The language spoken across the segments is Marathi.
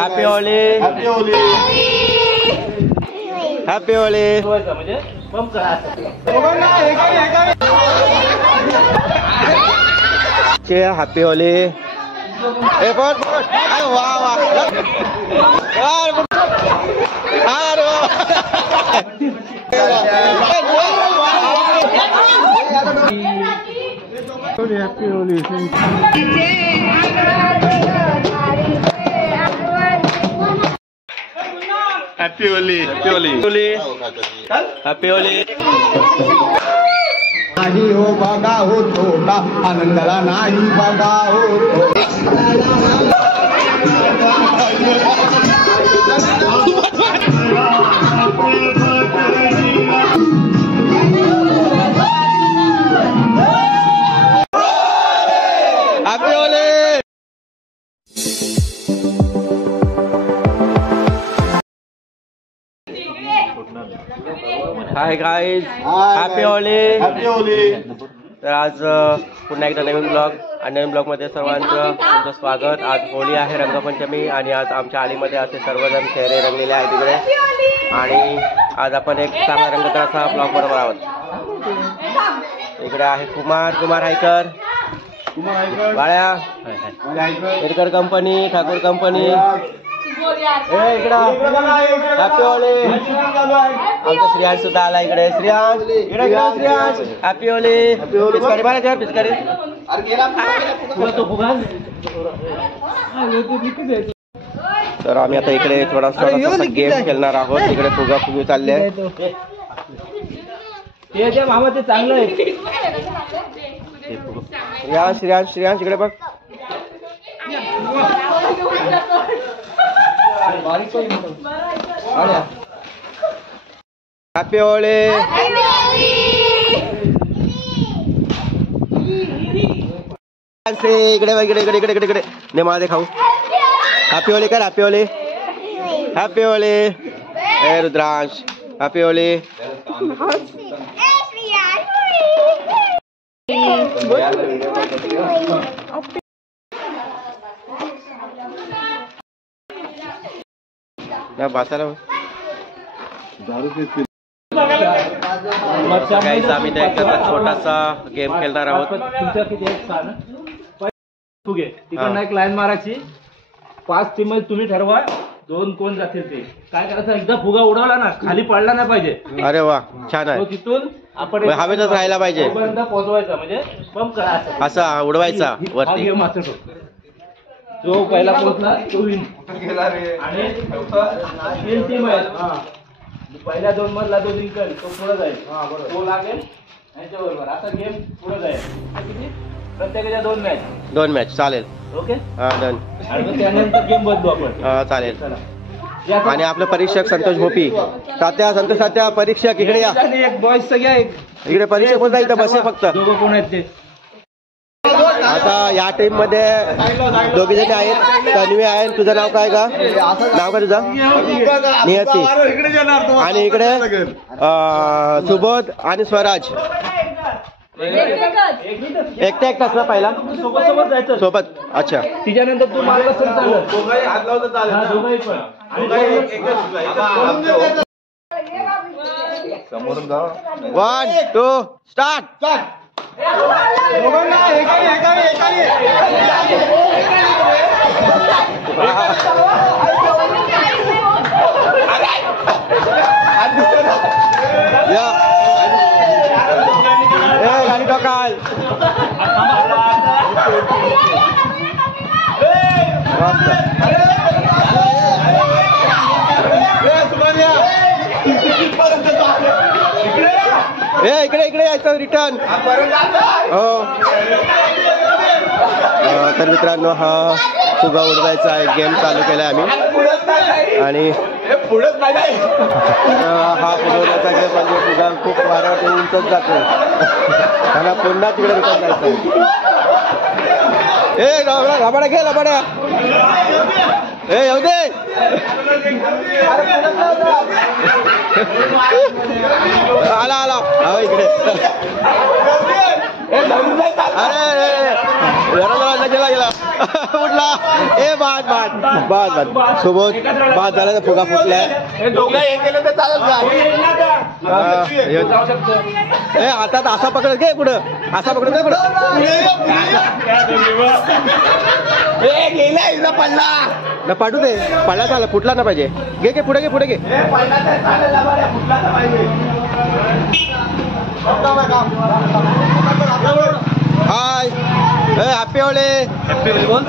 Happy Holi. Happy Holi. Happy Holi. म्हणजे पंप करा. हॅपी होली. ए बोल बोल. वा वा. Happy Holi. Happy Holi. Happy Holi. Happy Holi. नाही हो बघा होतो का आनंदाला नाही बघा होतो. Happy Holi. Hi guys. Happy Holi. Happy Holi. तर आज पुन्हा एकदा नवीन ब्लॉग आणि नवीन ब्लॉगमध्ये सर्वांचं तुमचं स्वागत. आज होळी आहे, रंगपंचमी, आणि आज आमच्या आलीमध्ये असे सर्वजण चेहरे रंगलेले आहेत तिकडे. आणि आज आपण एक चांगला रंगतराचा ब्लॉग बनवणार आहोत. इकडे आहे कुमार हायकर, बाळ्या इरकर कंपनी, ठाकूर कंपनी. इकडे हॅपी होली. आमचा श्रेयांश सुद्धा आला इकडे. श्रेयांश श्रेयांश हॅपी होली. पिचकारी बाळा पिचकारी. तर आम्ही आता इकडे थोडासा गेम खेळणार आहोत. इकडे फुगा फुगी चालले आहे. मामा ते चांगलं आहे. श्रेयांश इकडे बघ. हॅपी होली. इकडे इकडे इकडे इकडे इकडे ने मला खाऊ. हॅपी होली कर. हॅपी होली. हॅपी होली. ए रुद्रांश हॅपी होली. बसायला आम्ही त्या छोटासा गेम खेळणार आहोत. फुगे तिकडनं एक लाईन मारायची. 5 टीम तुम्ही ठरवा 2 कोण जातील ते. काय करायचं, एकदा फुगा उडवला ना खाली पडला नाही पाहिजे. अरे वा छान आहे. तिथून आपण हवेतच राहायला पाहिजे. पोहोचवायचा म्हणजे पंप करायचा, असा उडवायचा वरती. जो पहिला पोहोचला तो विन. आणि 3 टीम आहेत. पहिल्या 2 मधला जो जिंकल तो पुढे जाईल. तो लागेल यांच्याबरोबर. असा गेम पुढे जाईल. किती प्रत्येकाच्या 2 मॅच चालेल. ओके हा डन. आणि त्यानंतर गेम बदलू आपण. चालेल. आणि आपलं परीक्षक संतोष भोपी. संतोष तात्या परीक्षक इकडे या. एक बॉयज सगळ्या इकडे परीक्षक बोलता इथं बसे फक्त. दोघं कोण आहेत ते. आता या टीम मध्ये 2 जण आहेत. तन्वी आहे. तुझं नाव काय का? नाव का तुझं? नियती. आणि इकडे सुबोध आणि स्वराज. एकटाच ना पहिला सोबत जायचं सोबत. अच्छा. तिच्यानंतर तू मारला तर चालेल. 1 2 स्टार्ट. गाडी टोकाल. इकडे इकडे यायचं रिटर्न. हो. तर मित्रांनो हा फुगा उडवायचा एक गेम चालू केला आम्ही. आणि हा फुगवण्याचा गेम म्हणजे फुगा खूप वाऱ्यावर उंचच जातो. त्यांना पुन्हा तिकडे रिटर्न जायचं. ए घाबड्या घे लबाड्या. ए येऊ दे. आला आला हा इकडे अरे गेला गेला उठला ए बाद बाद बाद बाद सोबत बाद झाला तर फुगा फुटलाय ए हातात असा पकडत घे पुढं असा पकडत घे पुढं गेला पडला ना पाठवू दे पडला झाला फुटला ना पाहिजे घे घे पुढे घे पुढे घे हाय हॅपी होली कोण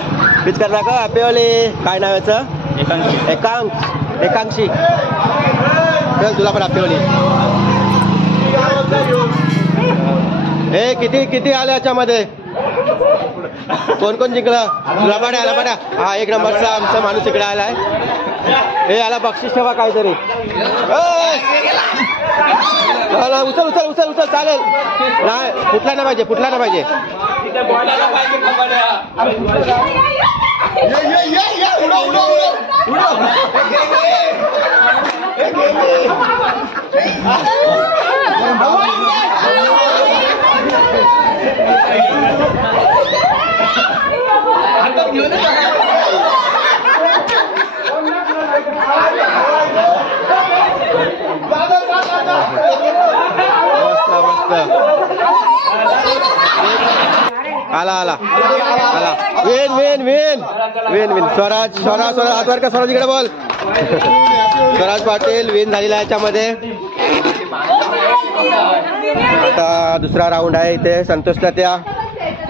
पिच करणार का हॅपी होली काय नाव याचं एकांक्षी चल तुला पण हॅपी होली हे किती किती आले याच्यामध्ये कोण कोण जिंकलं लबाड्या लबाड्या हा एक नंबरचा आमचा माणूस इकडे आलाय हे याला बक्षीस ठेवा काहीतरी उचल उचल उचल उचल चालेल नाही फुटला नाही पाहिजे फुटला नाही पाहिजे आला आला आला win win win win win Swaraj Swaraj Swaraj हातवर का स्वराज इकडे बोल स्वराज पाटील विन झालेला याच्यामध्ये आता दुसरा राऊंड आहे इथे संतोष तात्या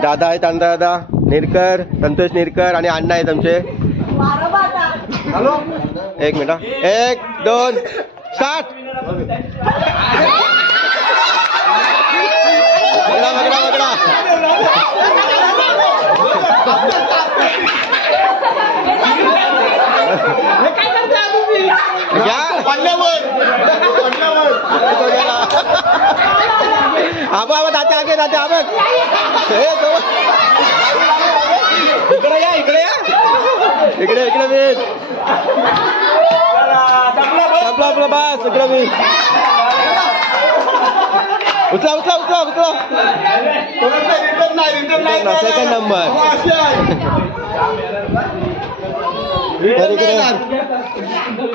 दादा आहेत दादा निरकर संतोष निरकर आणि अण्णा आहेत आमचे एक मिनिट 1 2 स्टार्ट आबा आबा दाते आगे दाते आबा इकडे या इकडे या इकडे इकडे मी संपला आपला बस इकडे मी उचला उचला उचला उचला second number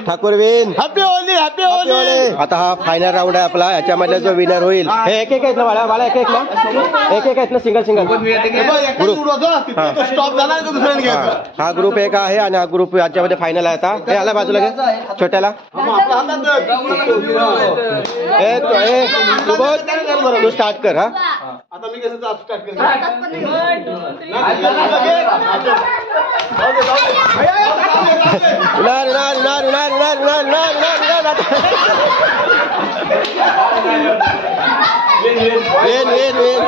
Thakur win happy Holi happy Holy आता हा फायनल राऊंड आहे आपला याच्यामधला जो विनर होईल हे एक एक आहेत ना बाळा एक एक ना एक एक आहेत ना सिंगल सिंगल हा ग्रुप एक आहे आणि हा ग्रुप याच्यामध्ये फायनल आहे आता हे आला बाजूला घे छोट्याला तू स्टार्ट कर हा आता मी कसं स्टार्ट कर उनार उनार उनार उनार उनार उनार उनार उनार वेन वेन वेन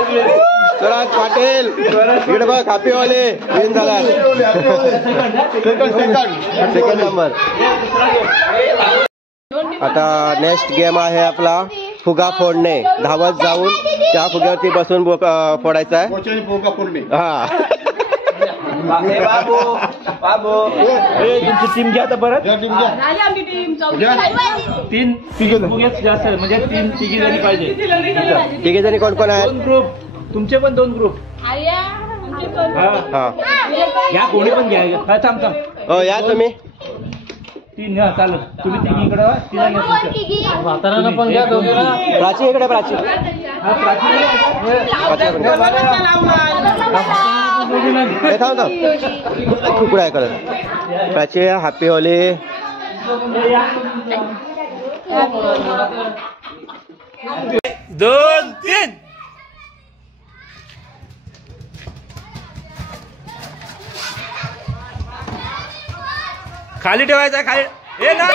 स्वराज पाटील इकडे बघ हॅपी होली विन झाला सेकंड नंबर आता नेक्स्ट गेम आहे आपला फुगा फोडणे धावत जाऊन त्या फुग्यावरती बसून फोडायचा आहे हा बाबू बाबू तुमची टीम घ्या तर परत तीन जास्त म्हणजे तिघी जणी पाहिजे तिघी जणी कोण कोण आहेत ग्रुप तुमचे पण 2 ग्रुप या कोणी पण घ्या थांब थांब हो या तुम्ही 3 घ्या चालत तुम्ही तिघी इकडे म्हाताऱ्यांना पण घ्या प्राची इकडे प्राची कुकडा आहे करत प्राची हॅपी होली दोन तीन खाली ठेवायचा खाली ए ना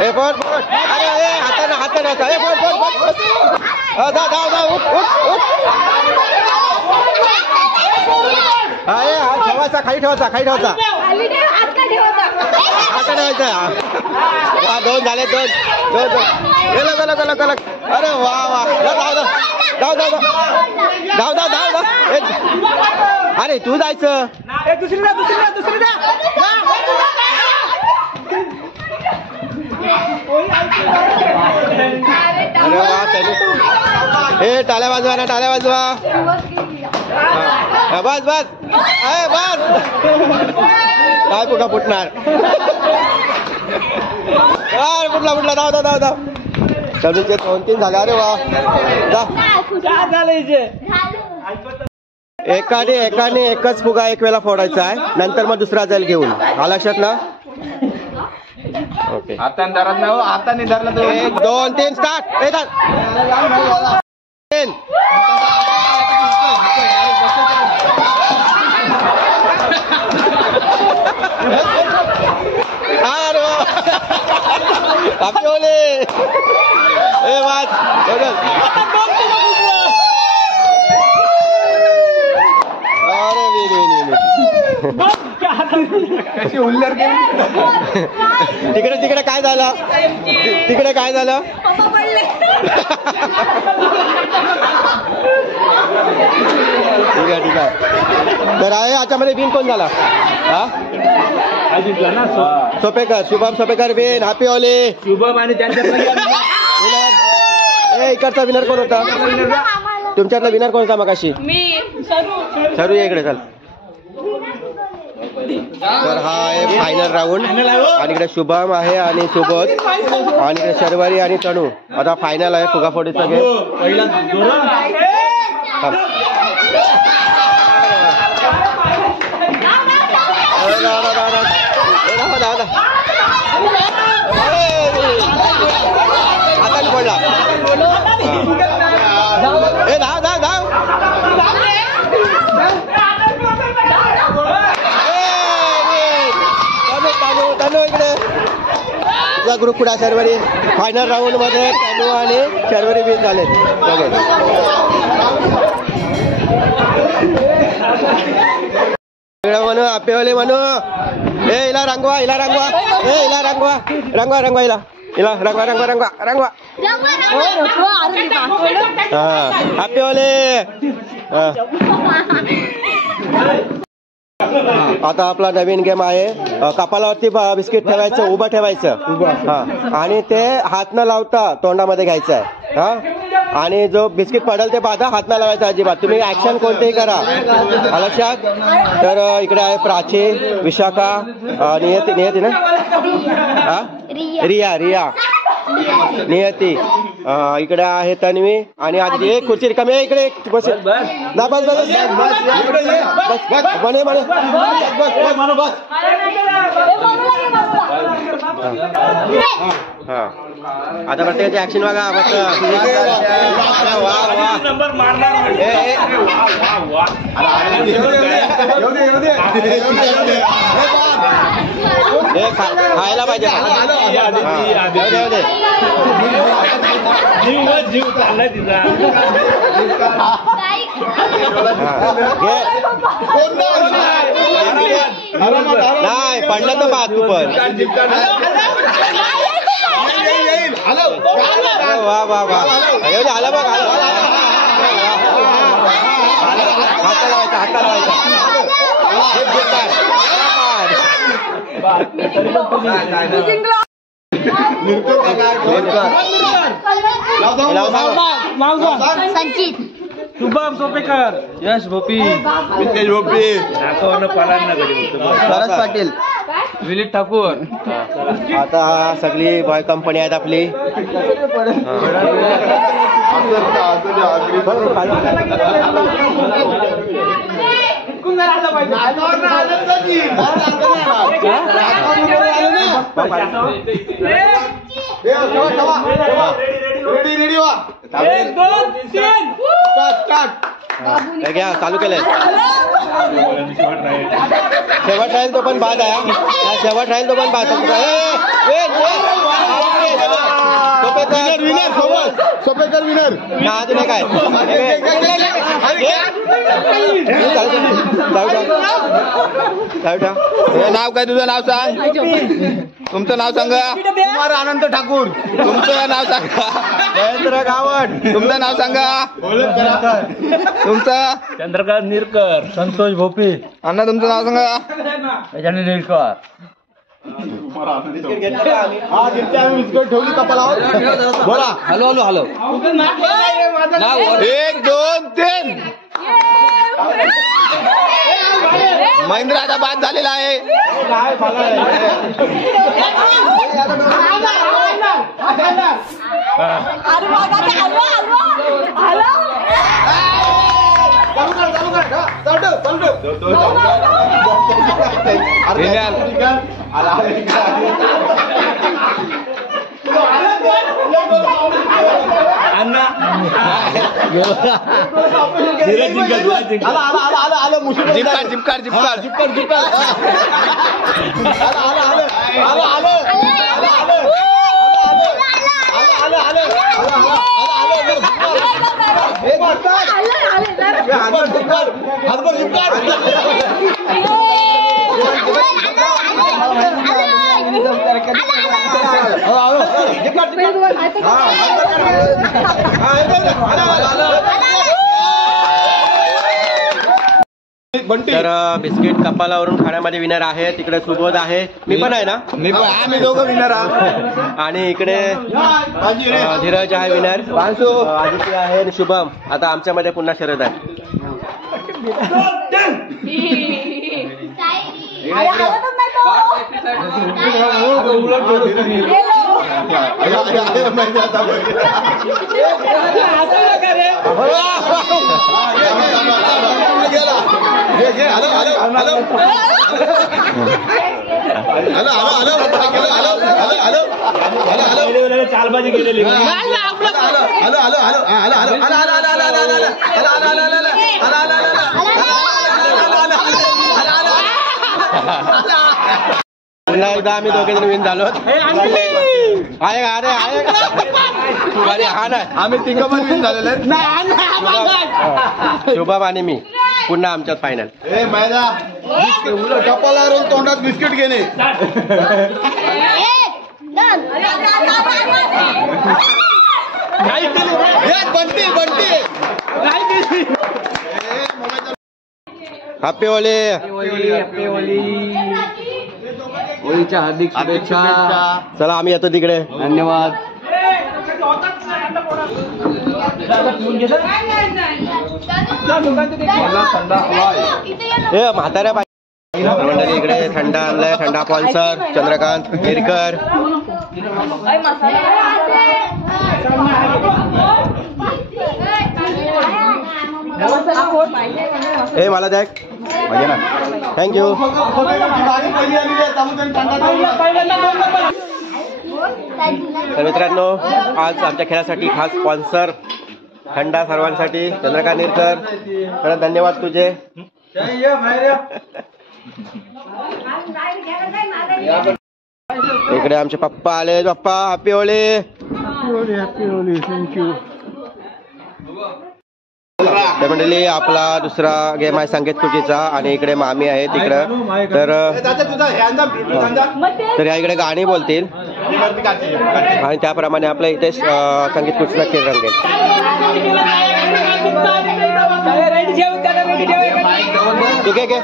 ए बोल बोल अरे ए हाताने हाताने ए बोल बोल बोल दा दा दा उठ उठ उठ हा ए हात ठेवायचा खाली ठेवायचा खाली ठेवायचा हात ठेवायचा हा 2 झाले 2 गेला गेला गेला गेला अरे वा वा जाऊ जाऊ जाऊ जाऊ जाऊ जाऊ जाऊ अरे तू जायचं. दुसरी द्या. अरे वा तनु. ए टाळ्या वाजवा ना, टाळ्या वाजवा. बस बस बस. काय पुका फुटणार. फुटला धाव. तनुचे 2-3 झाले. अरे वा. एकाने एकच फुगा एक वेळा फोडायचा आहे, नंतर मग दुसरा जाईल घेऊन. लक्षात ना. ओके. आता धरला 1 2 3 स्टार्ट. 3 हॅपी होली. ए वाच बघल. अरे कशी हुल्लर केली. तिकडे काय झालं. ठीक आहे. तर आहे याच्यामध्ये बिन कोण झाला. हा सोपेकर, शुभम सोपेकर बिन. हॅपी होली. शुभम आणि त्यांच्या इकडचा विनर कोण होता. तुमच्यातला विनर कोण होता मगाशी. सरू इकडे चल. तर हा आहे फायनल राऊंड. आणि इकडे शुभम आहे आणि सुबोध आणि इकडे शर्वरी आणि तनू. आता फायनल आहे फुगाफोडीचा गेम. हाताने पडला. ए धाव. तनू इकडे. ग्रुप पुढे शर्वरी. फायनल राऊंड मध्ये तनू आणि शर्वरी बिन झाले. म्हणू आपेवले म्हणू. ए इला रंगवा. Happy Holy. आता आपला नवीन गेम आहे. कपालावरती बिस्किट ठेवायचं, उभं ठेवायचं. हा आणि ते हात न लावता तोंडामध्ये घ्यायचं आहे. हा आणि जो बिस्किट पडेल ते बाधा, हात न लावायचा अजिबात. तुम्ही ऍक्शन कोणतेही करा. लक्षात. तर इकडे आहे प्राची, विशाखा, नियती ना. हा रिया नियती. इकडे आहे तन्वी आणि आदिती. एक खुर्ची रिकामी आहे इकडे. बस हा आता प्रत्येकाची ऍक्शन बघा. मस्त. खायला पाहिजे. जीव चाललाय तिचा. नाही पडलं तर पाहत तू पण. वा आला बघ. हाता लावायचा. संचित, शुभम सोपेकर, यश भोपी, विकेश भोपी, सरस पाटील, विलीत ठाकूर. आता सगळी बॉय कंपनी आहेत आपली. रेडी वा. 1 2 3 स्टार्ट. घ्या चालू केलंय. शेवट राहील तो पण बाद आहे. शेवट राहील तो पण बाद. सोपेकर विनर सोपेकर विनर अजून काय नाव काय तुझं नाव सांग तुमचं नाव सांगा कुमार आनंद ठाकूर तुमचं नाव सांगा महेंद्र गावड तुमचं नाव सांगा तुमचं चंद्रकांत निरकर, संतोष भोपी, अण्णा तुमचं नाव सांगा गजानन निरकर. बिस्किट ठेवली कपालावर बोला हॅलो हॅलो हॅलो 1 2 3 महेंद्र आता बाद झालेला आहे तर बिस्किट कपालावरून खाण्यामध्ये विनर आहे. तिकडे सुबोध आहे, मी पण आहे ना, आम्ही दोघं विनर आहोत. आणि इकडे धीरज आहे विनर, आदित्य आहे आणि शुभम. आता आमच्यामध्ये पुन्हा शर्यत आहे. चालबाजी केलेली पुन्हा एकदा आम्ही दोघे जण विन झालो. आहे अरे आहे हा नाही, आम्ही तिघं पण विन झालेले शुभम आणि मी पुन्हा आमच्यात फायनल. कपालावरून तोंडात बिस्किट घेणे. बनते हॅपी होली. होळीच्या हार्दिक शुभेच्छा. चला आम्ही येतो तिकडे. धन्यवाद. हे म्हाताऱ्या मंडळी इकडे थंडा आणलाय, थंडा स्पॉन्सर चंद्रकांत निरकर. हे मला द्या थँक्यू. तर मित्रांनो, आज आमच्या खेळासाठी खास स्पॉन्सर थंडा सर्वांसाठी चंद्रकांत निरकर. खरं धन्यवाद तुझे. इकडे आमचे पप्पा आले. पप्पा happy Holi. Happy Holy. Thank you. तर मंडळी आपला दुसरा गेम आहे संगीत खुर्चीचा आणि इकडे मामी आहे तिकडं. तर या इकडे गाणी बोलतील आणि त्याप्रमाणे आपल्या इथे संगीत खुर्चीचा खेळ रंगेल. ठीक आहे.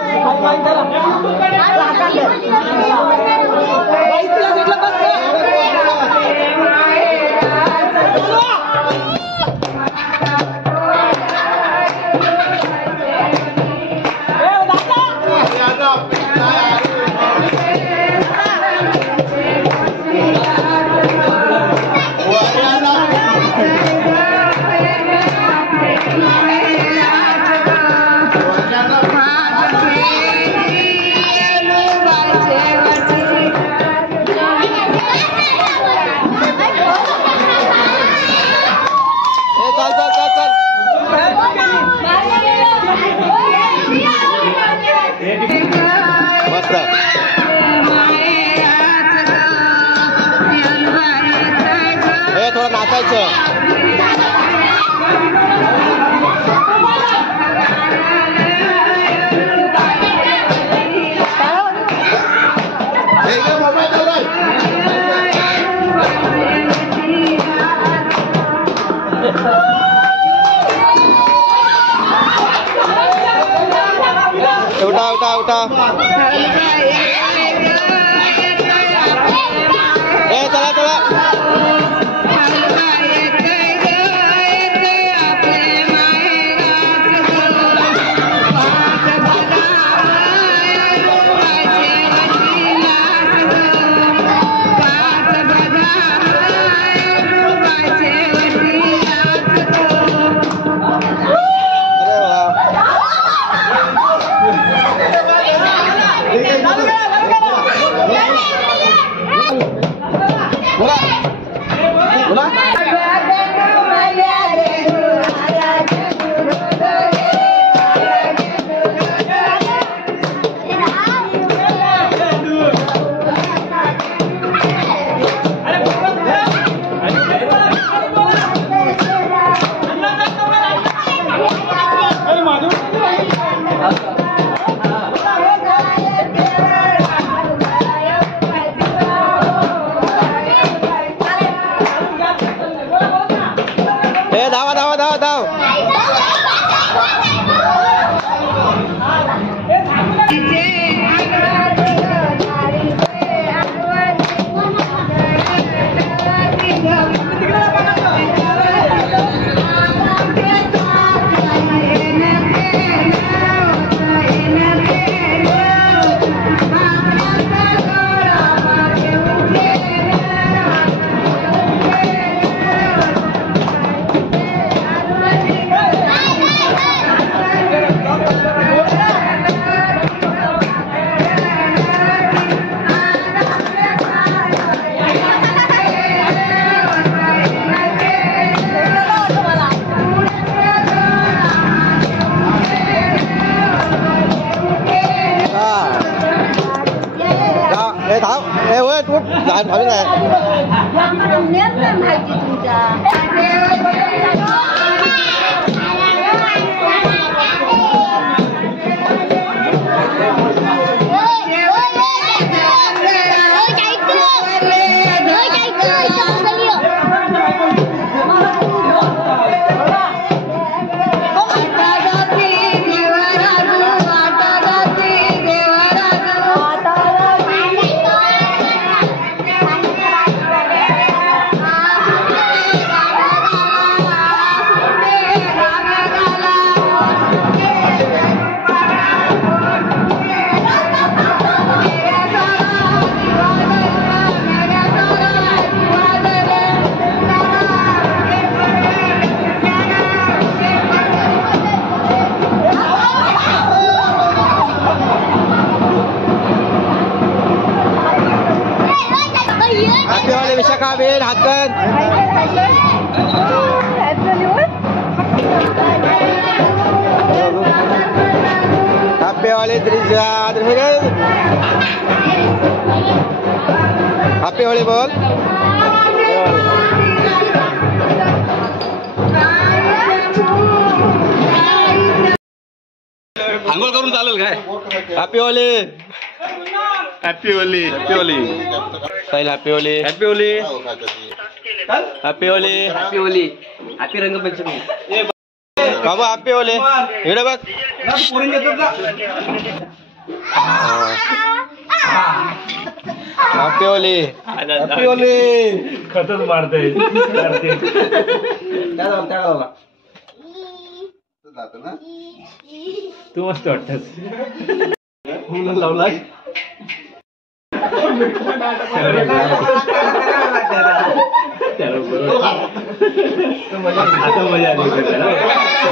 उठा उठा चला चला विशाखाबेन हातकन हप्पेवाले हप्पेवाले बोल आंघोळ करून चालेल काय? Happy Holi happy Holi happy Holi पहिला happy Holi happy Holi happy Holi happy Holi happy Rangpanchami बाबा हॅपी होली इकडे बघ हॅपी होली हॅपी होली खतच मारते तू मस्त वाटतस लावला आता मजा आली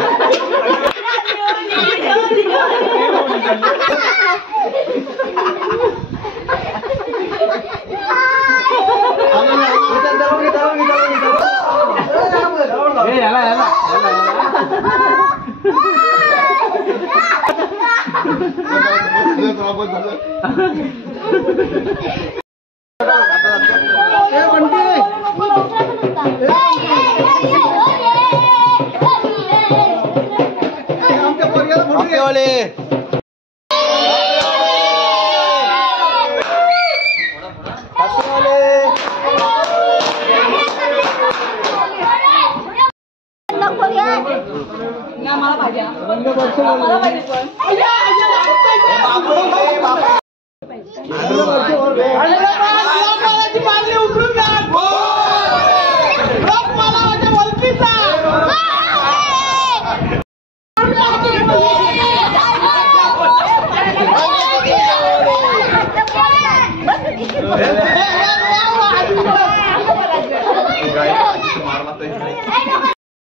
हॅपी होली.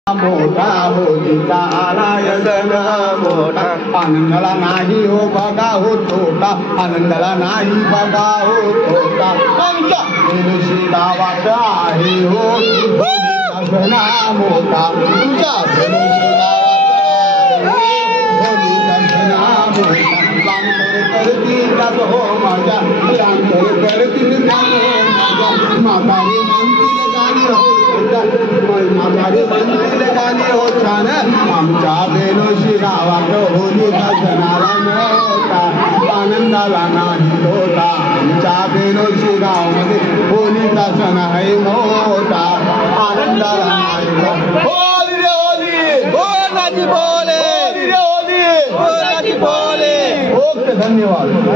मोठा होलीचा आलाय सण मोठा आनंदाला नाही हो बघा हो तोटा आनंदाला नाही बघा हो तोटा आमच्या दिवशी गावात आहे हो होलीचा सण मोठा तुमच्या दिवशी गावात होलीचा सण मोठा लांबर करतील जात हो माझ्या लांबर करतील जात हो माझ्या म्हातारी म्हणतील गाणी हो म्हातारी म्हणतील गाणी हो छान आमच्या बेलोशी गावात होलीचा सणाला नव्हता आनंदाला नाही तोटा आमच्या बेलोशी गावामध्ये होलीचा सण आहे मोठा आनंदाला नाही होली रे होली होली बोले होली रे होली होली बोले. ओके धन्यवाद.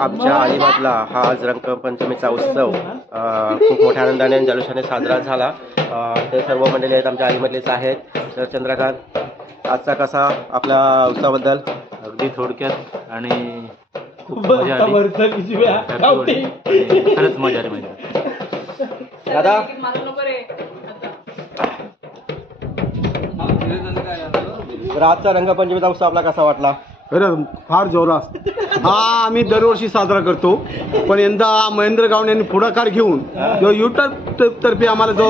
आमच्या अलिबागला हा आज रंगपंचमीचा उत्सव खूप मोठ्या आनंदाने आणि जल्लोषाने साजरा झाला। ते सर्व मंडळी आहेत आमच्या अलीमधलेच आहेत। तर चंद्रकांत, आजचा कसा आपल्या उत्सवाबद्दल? अगदी थोडक्यात आणि खूप मजा आली, खरंच मजा आली माहिती। दादा आजचा रंगपंचमीचा उत्सव आपला कसा वाटला? खरं फार जोरात हा आम्ही दरवर्षी साजरा करतो, पण यंदा महेंद्र गावणे यांनी पुढाकार घेऊन जो युट्यूब तर्फे आम्हाला जो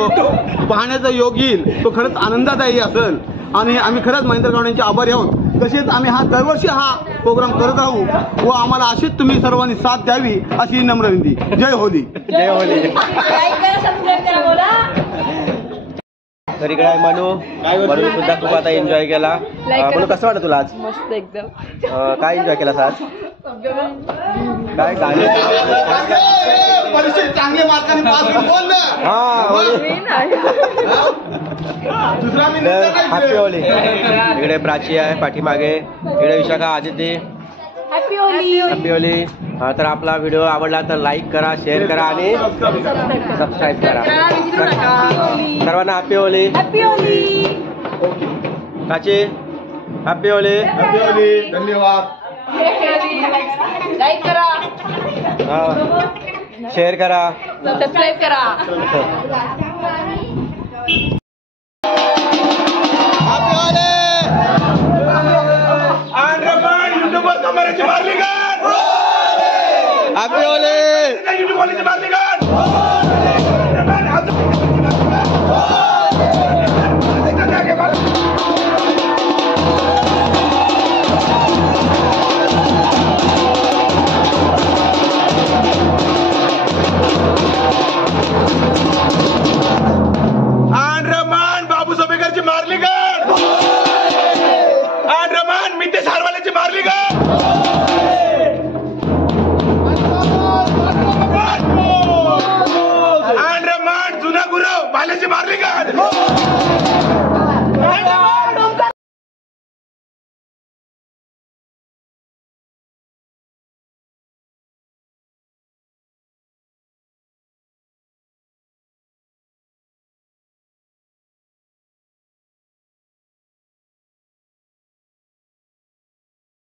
पाहण्याचा योग येईल तो खरंच आनंददायी असेल आणि आम्ही खरंच महेंद्र गावणेंचे आभारी आहोत। तसेच आम्ही दरवर्षी हा प्रोग्राम करत राहू व आम्हाला अशीच तुम्ही सर्वांनी साथ द्यावी अशी नम्र विनंती। जय होली। जय होली। तर इकडे आहे मनू सुद्धा खूप आता एन्जॉय केला। मनू कसं वाटतं तुला आज? मस्त एकदम। काय एन्जॉय केलास आज? काय गाणे? चांगले मार्काने पास बोल हॅपी होली। इकडे प्राची आहे पाठीमागे, इकडे विशाखा, आदिती। हॅपी होली। हॅपी होली। तर आपला व्हिडिओ आवडला तर लाईक करा, शेअर करा आणि सबस्क्राईब करा। सर्वांना happy Holi. Happy Holy. Prachi happy Holi. Happy Holy. धन्यवाद। लाईक करा, शेअर करा, सबस्क्राईब करा। Happy Holy.